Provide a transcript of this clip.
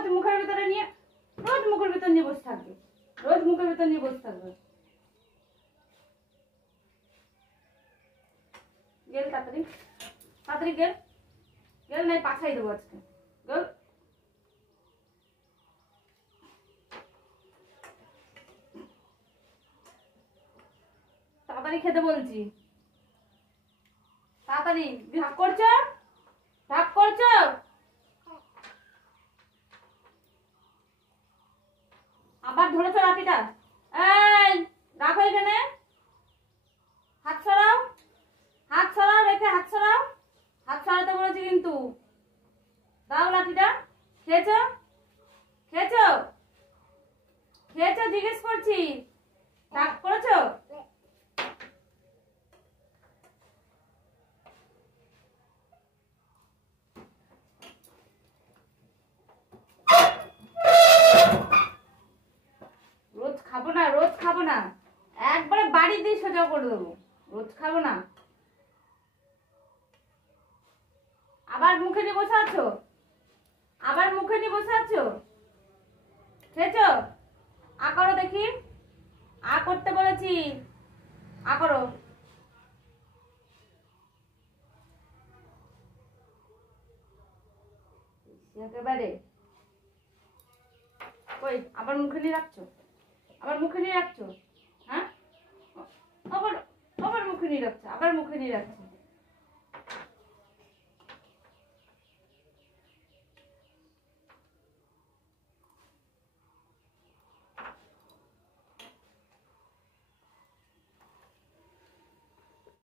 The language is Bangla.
রোজ মুখের ভিতরে নিয়ে বসে থাকবে, রোজ মুখের ভিতরে নিয়ে বসে থাকবে। গেল তাড়াতাড়ি তাড়াতাড়ি গেল গেল, নাই পাঠাই দেবো আজকে। গেল তাড়াতাড়ি খেতে বলছি, তাড়াতাড়ি। ভাগ করছো, ভাগ করছো। আবার ধরেছো লাঠিটা, এই রাখো এখানে। হাত সরাও, হাত সরাও, রেখে হাত সরাও। হাত সরাতে বলেছি কিন্তু। দাও লাঠিটা। খেয়েছো, খেয়েছো, খেয়েছো জিজ্ঞেস করছি। রাগ করেছো? রোজ খাবো না, রোজ খাবো না, একবারে বাড়ি দিয়ে সোজা করে দেবো। রোজ খাবো না। আবার মুখে নিয়ে বসে আছো, আবার মুখে নিয়ে বসে আছো। খেয়েছো? আ করো দেখি, আ করতে বলেছি, আ করো। একেবারে কই, আবার মুখে নিয়ে রাখছো, আবার মুখে নিয়ে রাখছো। হ্যাঁ, আবার আবার মুখে নিয়ে রাখছো, আবার মুখে নিয়ে রাখছো।